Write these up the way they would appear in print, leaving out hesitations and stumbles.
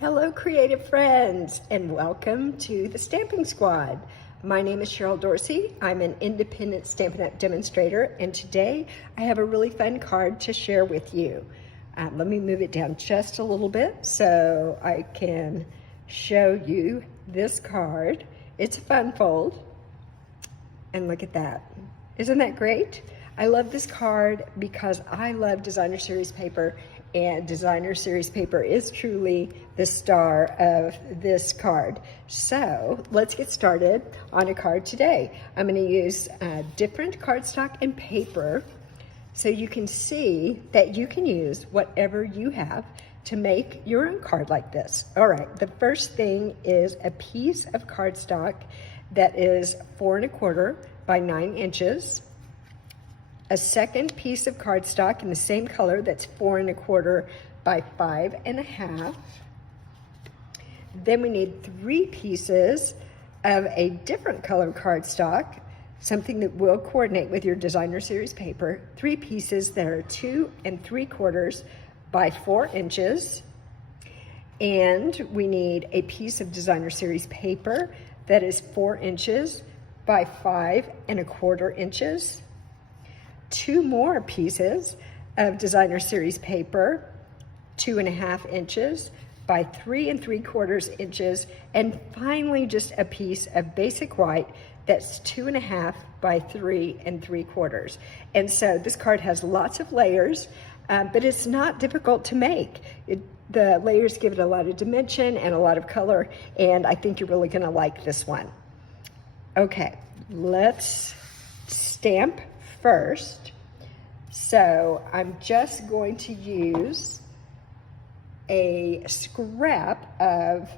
Hello, creative friends, and welcome to the Stamping Squad. My name is Cheryl Dorsey. I'm an independent Stampin' Up! Demonstrator, and today I have a really fun card to share with you. Let me move it down just a little bit so I can show you this card. It's a fun fold, and look at that. Isn't that great? I love this card because I love designer series paper, and designer series paper is truly the star of this card. So let's get started on a card today. I'm going to use different cardstock and paper so you can see that you can use whatever you have to make your own card like this. All right, the first thing is a piece of cardstock that is 4 1/4 by 9 inches. A second piece of cardstock in the same color that's 4 1/4 by 5 1/2. Then we need 3 pieces of a different color cardstock, something that will coordinate with your designer series paper. 3 pieces that are 2 3/4 by 4 inches. And we need a piece of designer series paper that is 4 inches by 5 1/4 inches. 2 more pieces of designer series paper, 2 1/2 inches by 3 3/4 inches, and finally just a piece of basic white that's 2 1/2 by 3 3/4. And so this card has lots of layers, but it's not difficult to make. The layers give it a lot of dimension and a lot of color, and I think you're really going to like this one. Okay, let's stamp first. So I'm just going to use a scrap of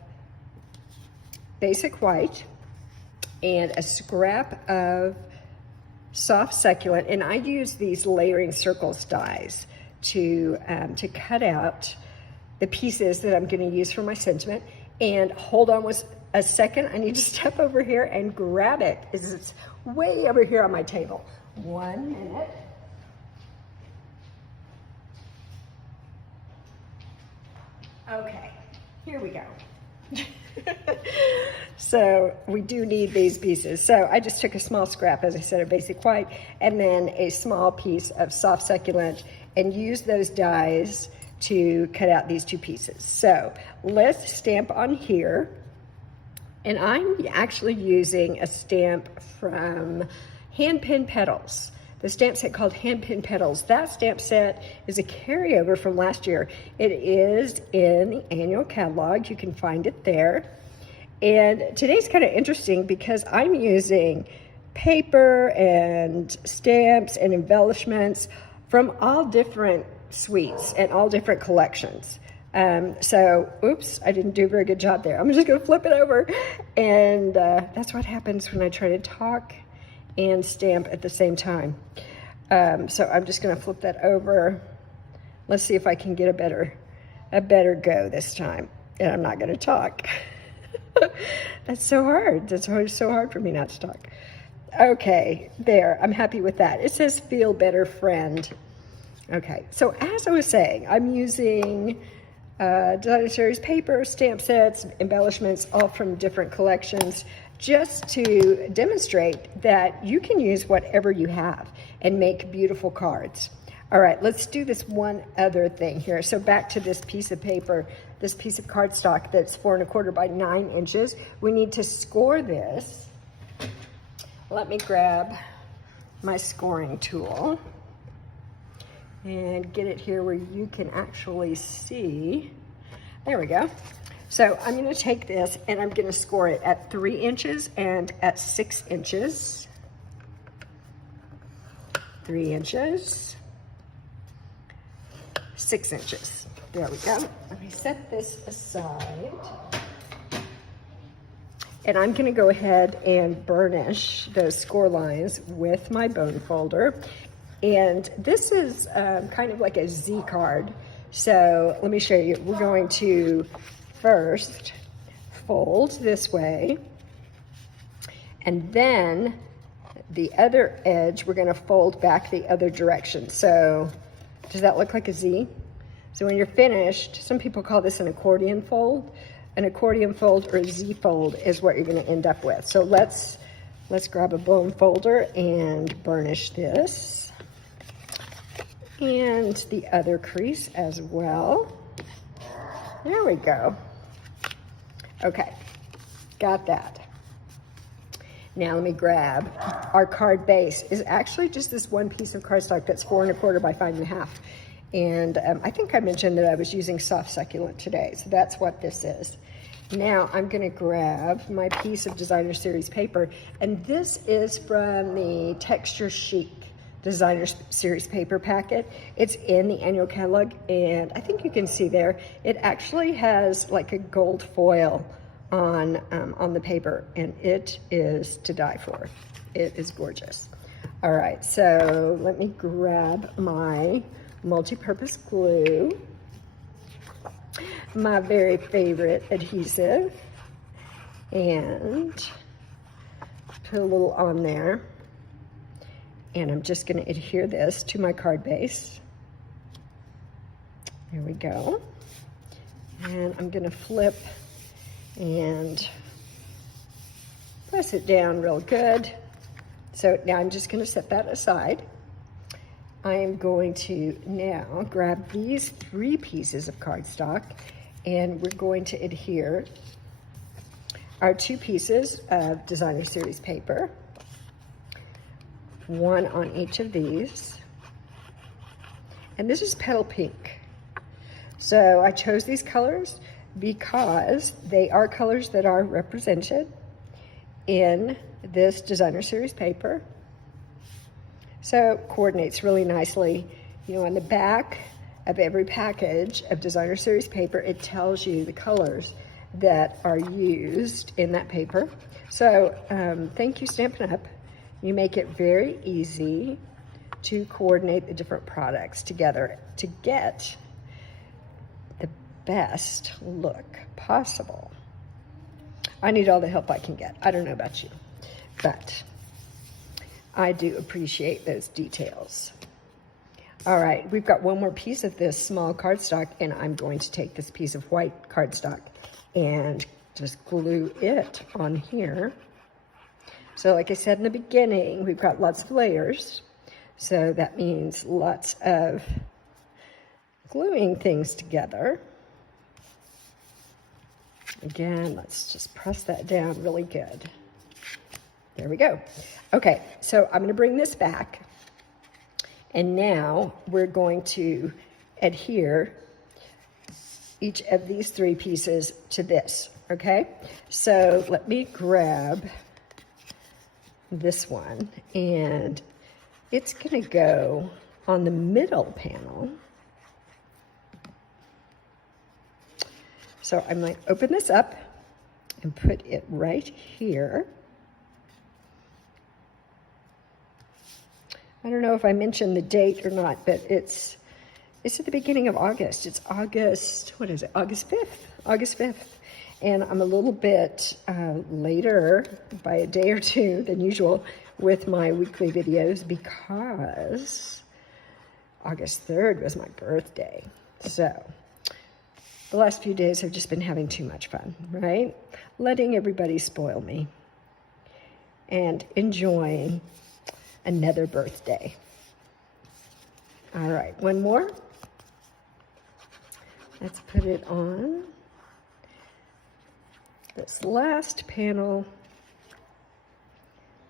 basic white and a scrap of soft succulent, and I use these layering circles dies to cut out the pieces that I'm going to use for my sentiment. And hold on a second, I need to step over here and grab it. It's way over here on my table. 1 minute. Okay, here we go. So we do need these pieces. So I just took a small scrap, as I said, of basic white, and then a small piece of soft succulent, and used those dies to cut out these 2 pieces. So let's stamp on here. And I'm actually using a stamp from Hand Pen Petals. The stamp set called Hand Pen Petals. That stamp set is a carryover from last year. It is in the annual catalog. You can find it there. And today's kind of interesting because I'm using paper and stamps and embellishments from all different suites and all different collections. So, oops, I didn't do a very good job there. I'm just going to flip it over. And that's what happens when I try to talk and stamp at the same time. So I'm just going to flip that over. Let's see if I can get a better go this time. And I'm not going to talk. That's so hard. That's always so hard for me not to talk. Okay, there. I'm happy with that. It says feel better, friend. Okay, so as I was saying, I'm using designer series paper, stamp sets, embellishments, all from different collections, just to demonstrate that you can use whatever you have and make beautiful cards. All right, let's do this one other thing here. So back to this piece of paper, this piece of cardstock that's 4 1/4 by 9 inches. We need to score this. Let me grab my scoring tool and get it here where you can actually see. There we go. So I'm going to take this and I'm going to score it at 3 inches and at 6 inches. 3 inches, 6 inches. There we go. Let me set this aside. And I'm going to go ahead and burnish those score lines with my bone folder. And this is kind of like a Z card. So let me show you. We're going to first fold this way, and then the other edge we're going to fold back the other direction. So does that look like a Z? So when you're finished, some people call this an accordion fold. An accordion fold or a Z fold is what you're going to end up with. So let's grab a bone folder and burnish this. And the other crease as well. There we go. Okay, got that. Now let me grab our card base. Is actually just this one piece of cardstock that's 4 1/4 by 5 1/2. And I think I mentioned that I was using soft succulent today, so that's what this is. Now I'm gonna grab my piece of Designer Series paper, and this is from the Texture Chic Designer Series paper packet. It's in the annual catalog, and I think you can see there, it actually has like a gold foil on the paper, and it is to die for. It is gorgeous. All right, so let me grab my multi-purpose glue, my very favorite adhesive, and put a little on there. And I'm just going to adhere this to my card base. There we go. And I'm going to flip and press it down real good. So now I'm just going to set that aside. I am going to now grab these 3 pieces of cardstock, and we're going to adhere our 2 pieces of Designer Series paper, 1 on each of these. And this is Petal Pink. So I chose these colors because they are colors that are represented in this Designer Series paper. So it coordinates really nicely. You know, on the back of every package of Designer Series paper, it tells you the colors that are used in that paper. So thank you, Stampin' Up. You make it very easy to coordinate the different products together to get the best look possible. I need all the help I can get. I don't know about you, but I do appreciate those details. All right, we've got one more piece of this small cardstock, and I'm going to take this piece of white cardstock and just glue it on here. So like I said in the beginning, we've got lots of layers. So that means lots of gluing things together. Again, let's just press that down really good. There we go. Okay, so I'm going to bring this back, and now we're going to adhere each of these 3 pieces to this, okay? So let me grab this one, and it's going to go on the middle panel. So I might open this up and put it right here. I don't know if I mentioned the date or not, but it's at the beginning of August. It's August, what is it? August 5th. August 5th. And I'm a little bit later by a day or 2 than usual with my weekly videos because August 3rd was my birthday. So the last few days have just been having too much fun, right? Letting everybody spoil me and enjoying another birthday. All right, one more. Let's put it on this last panel,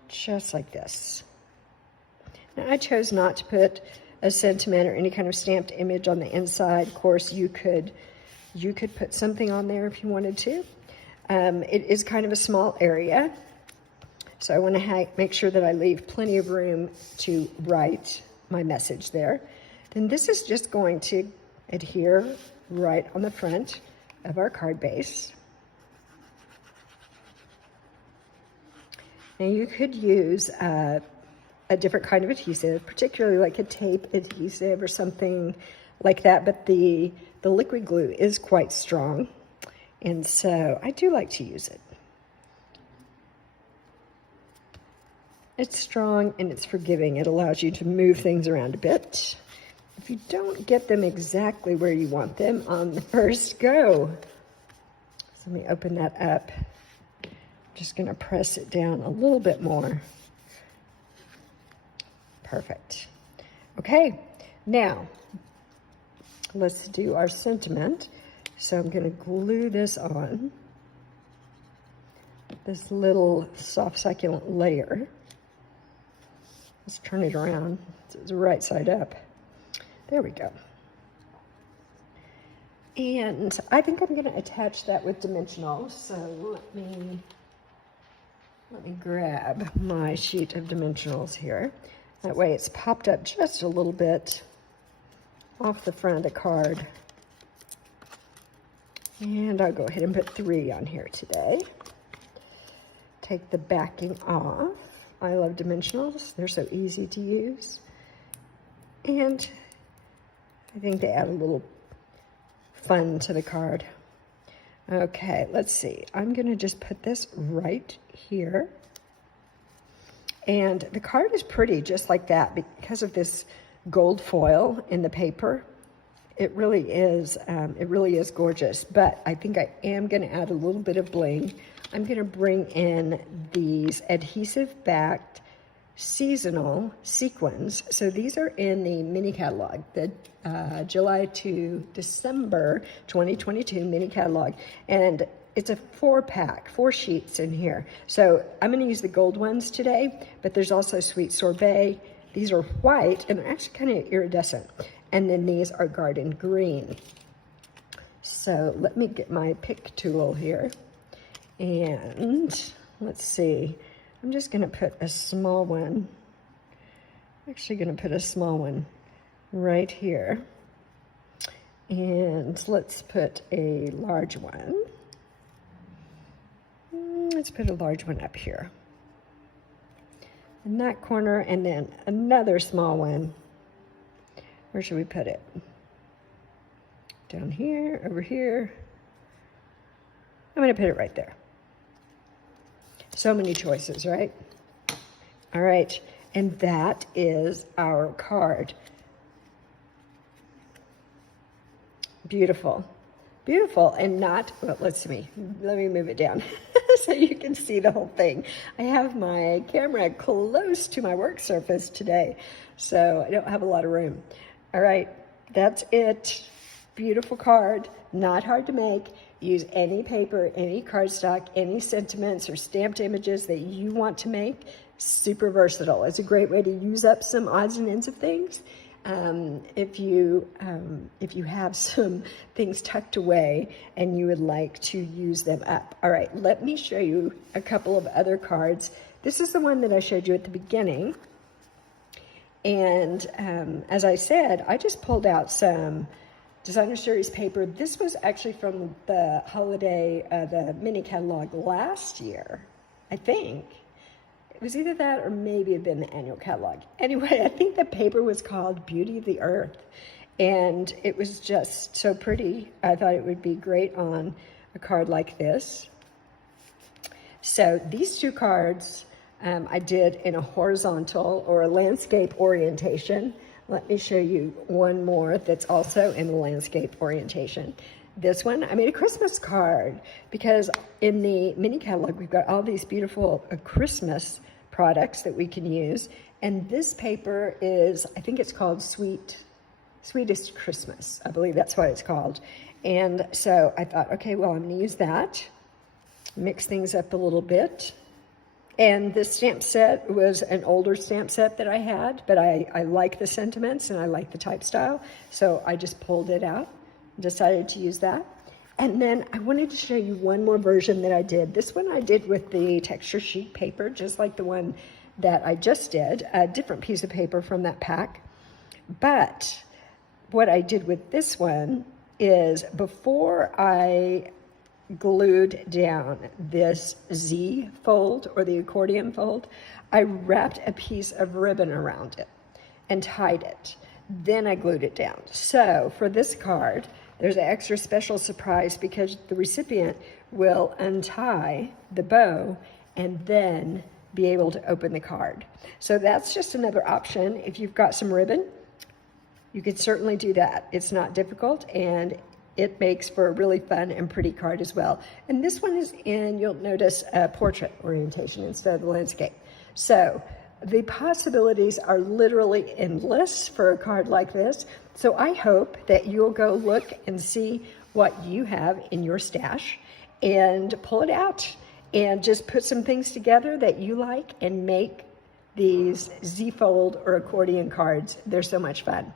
just like this. Now, I chose not to put a sentiment or any kind of stamped image on the inside. Of course, you could put something on there if you wanted to. It is kind of a small area, so I want to make sure that I leave plenty of room to write my message there. Then this is just going to adhere right on the front of our card base. Now you could use a different kind of adhesive, particularly like a tape adhesive or something like that, but the liquid glue is quite strong, and so I do like to use it. It's strong and it's forgiving. It allows you to move things around a bit. if you don't get them exactly where you want them on the first go. So let me open that up. I'm just going to press it down a little bit more. Perfect. Okay, now let's do our sentiment. So I'm going to glue this on, this little soft succulent layer. Let's turn it around so it's right side up. There we go. And I think I'm going to attach that with dimensional. So let me grab my sheet of dimensionals here. That way it's popped up just a little bit off the front of the card. And I'll go ahead and put 3 on here today. Take the backing off. I love dimensionals. They're so easy to use. And I think they add a little fun to the card. Okay, let's see. I'm going to just put this right here. And the card is pretty just like that because of this gold foil in the paper. It really is gorgeous, but I think I am going to add a little bit of bling. I'm going to bring in these adhesive backed seasonal sequins. So these are in the mini catalog, the July to December 2022 mini catalog. And it's a 4-pack, 4 sheets in here. So I'm going to use the gold ones today, but there's also Sweet Sorbet. These are white, and they're actually kind of iridescent. And then these are garden green. So let me get my pick tool here. And let's see. I'm just going to put a small one. I'm actually going to put a small one right here. And let's put a large one. Let's put a large one up here in that corner, and then another small one. Where should we put it? Down here, over here. I'm going to put it right there. So many choices, right? All right, and that is our card. Beautiful. Beautiful, and not, well, let me move it down so you can see the whole thing. I have my camera close to my work surface today, so I don't have a lot of room. All right, that's it. Beautiful card, not hard to make. Use any paper, any cardstock, any sentiments or stamped images that you want to make. Super versatile. It's a great way to use up some odds and ends of things. If you have some things tucked away and you would like to use them up. All right, let me show you a couple of other cards. This is the one that I showed you at the beginning. And as I said, I just pulled out some designer series paper. This was actually from the holiday, the mini catalog last year, I think. It was either that or maybe it had been the annual catalog. Anyway, I think the paper was called Beauty of the Earth, and it was just so pretty. I thought it would be great on a card like this. So these 2 cards I did in a horizontal or a landscape orientation. Let me show you one more that's also in the landscape orientation. This one, I made a Christmas card because in the mini catalog, we've got all these beautiful Christmas products that we can use. And this paper is, I think it's called Sweetest Christmas. I believe that's what it's called. And so I thought, okay, well, I'm going to use that, mix things up a little bit. And this stamp set was an older stamp set that I had, but I like the sentiments and I like the type style. So I just pulled it out, decided to use that. And then I wanted to show you one more version that I did. This one I did with the texture sheet paper, just like the one that I just did, a different piece of paper from that pack. But what I did with this one is before I glued down this Z fold or the accordion fold, I wrapped a piece of ribbon around it and tied it. Then I glued it down. So for this card, there's an extra special surprise because the recipient will untie the bow and then be able to open the card. So that's just another option. If you've got some ribbon, you could certainly do that. It's not difficult, and it makes for a really fun and pretty card as well. And this one is in, you'll notice, a portrait orientation instead of the landscape. So the possibilities are literally endless for a card like this. So I hope that you'll go look and see what you have in your stash and pull it out and just put some things together that you like and make these Z-fold or accordion cards. They're so much fun.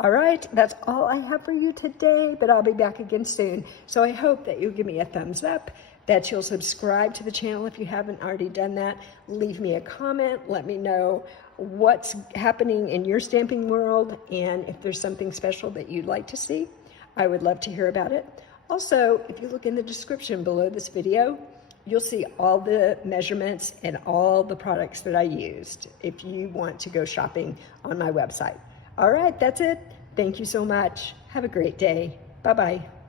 All right, that's all I have for you today, but I'll be back again soon. So I hope that you'll give me a thumbs up, that you'll subscribe to the channel if you haven't already done that. Leave me a comment, let me know what's happening in your stamping world, and if there's something special that you'd like to see, I would love to hear about it. Also, if you look in the description below this video, you'll see all the measurements and all the products that I used if you want to go shopping on my website. All right, that's it. Thank you so much. Have a great day. Bye-bye.